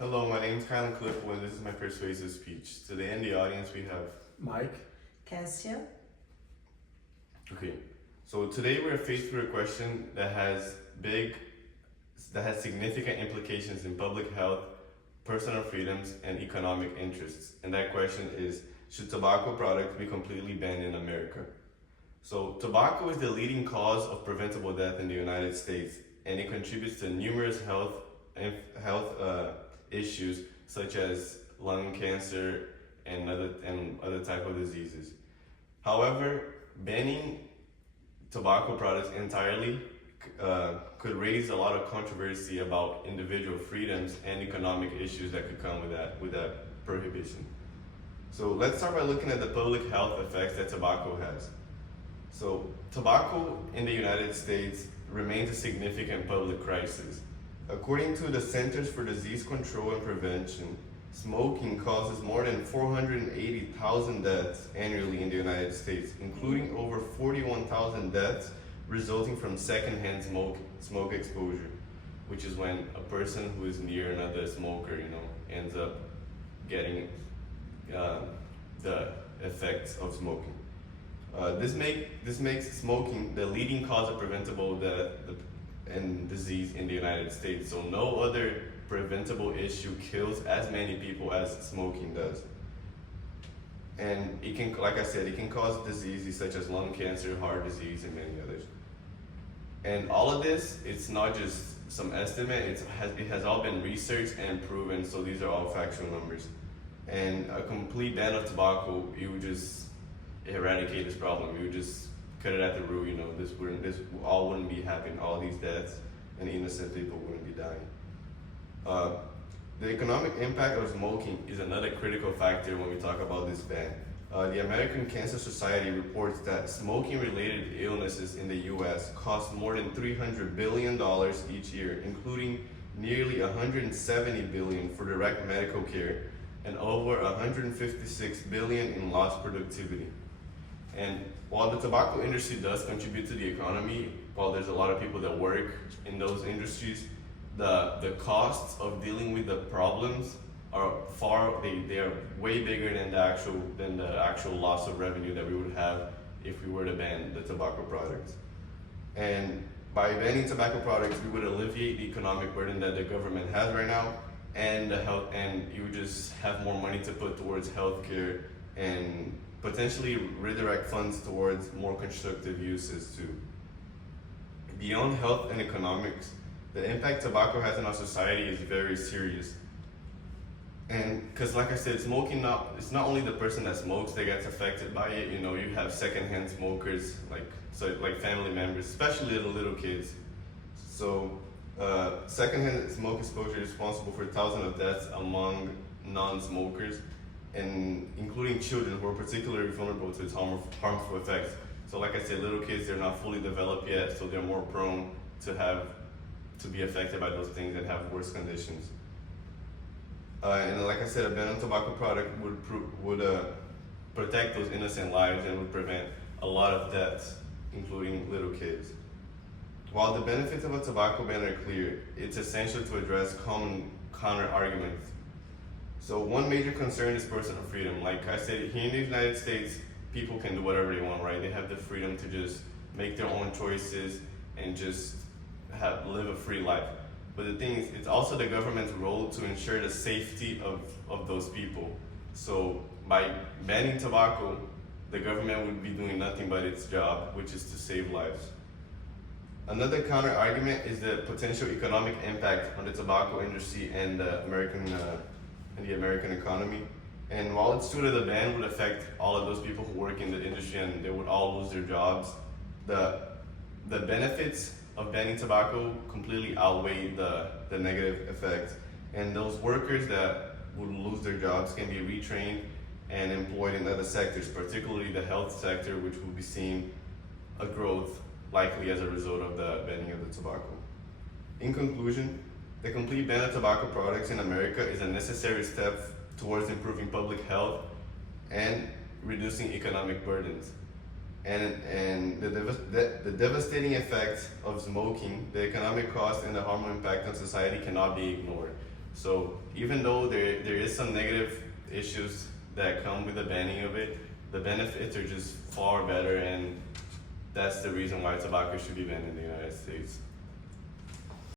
Hello, my name is Kylan Clippo, and this is my persuasive speech. Today in the audience we have Mike. Cassia. Okay, so today we're faced with a question that has significant implications in public health, personal freedoms, and economic interests. And that question is, should tobacco products be completely banned in America? So tobacco is the leading cause of preventable death in the United States, and it contributes to numerous health issues such as lung cancer and other type of diseases. However, banning tobacco products entirely could raise a lot of controversy about individual freedoms and economic issues that could come with that prohibition. So let's start by looking at the public health effects that tobacco has. So tobacco in the United States remains a significant public crisis. According to the Centers for Disease Control and Prevention, smoking causes more than 480,000 deaths annually in the United States, including over 41,000 deaths resulting from secondhand smoke exposure, which is when a person who is near another smoker, ends up getting the effects of smoking. This makes smoking the leading cause of preventable death and disease in the United States. So no other preventable issue kills as many people as smoking does. And it can, like I said, it can cause diseases such as lung cancer, heart disease, and many others. And all of this, it's not just some estimate, it has all been researched and proven, so these are all factual numbers. And a complete ban of tobacco, you would just eradicate this problem. You would just cut it at the root, this all wouldn't be happening, all these deaths, and innocent people wouldn't be dying. The economic impact of smoking is another critical factor when we talk about this ban. The American Cancer Society reports that smoking-related illnesses in the U.S. cost more than $300 billion each year, including nearly $170 billion for direct medical care and over $156 billion in lost productivity. And while the tobacco industry does contribute to the economy, while there's a lot of people that work in those industries, the costs of dealing with the problems are they are way bigger than the actual loss of revenue that we would have if we were to ban the tobacco products. And by banning tobacco products, we would alleviate the economic burden that the government has right now, and you would just have more money to put towards healthcare and potentially redirect funds towards more constructive uses too. Beyond health and economics, the impact tobacco has on our society is very serious. And because, like I said, smoking it's not only the person that smokes that gets affected by it. You have secondhand smokers, like family members, especially the little kids. So secondhand smoke exposure is responsible for thousands of deaths among non-smokers, and including children who are particularly vulnerable to its harmful effects. So like I said, little kids, they're not fully developed yet, so they're more prone to be affected by those things and have worse conditions. And like I said, a ban on tobacco product would protect those innocent lives and would prevent a lot of deaths, including little kids. While the benefits of a tobacco ban are clear, it's essential to address common counter arguments. So one major concern is personal freedom. Like I said, here in the United States, people can do whatever they want, right? They have the freedom to just make their own choices and just live a free life. But the thing is, it's also the government's role to ensure the safety of those people. So by banning tobacco, the government would be doing nothing but its job, which is to save lives. Another counter argument is the potential economic impact on the tobacco industry and the American economy. And while it's true that the ban would affect all of those people who work in the industry and they would all lose their jobs, the benefits of banning tobacco completely outweigh the negative effects. And those workers that would lose their jobs can be retrained and employed in other sectors, particularly the health sector, which will be seeing a growth likely as a result of the banning of the tobacco. In conclusion, the complete ban of tobacco products in America is a necessary step towards improving public health and reducing economic burdens. And the devastating effects of smoking, the economic cost, and the harmful impact on society cannot be ignored. So even though there is some negative issues that come with the banning of it, the benefits are just far better, and that's the reason why tobacco should be banned in the United States.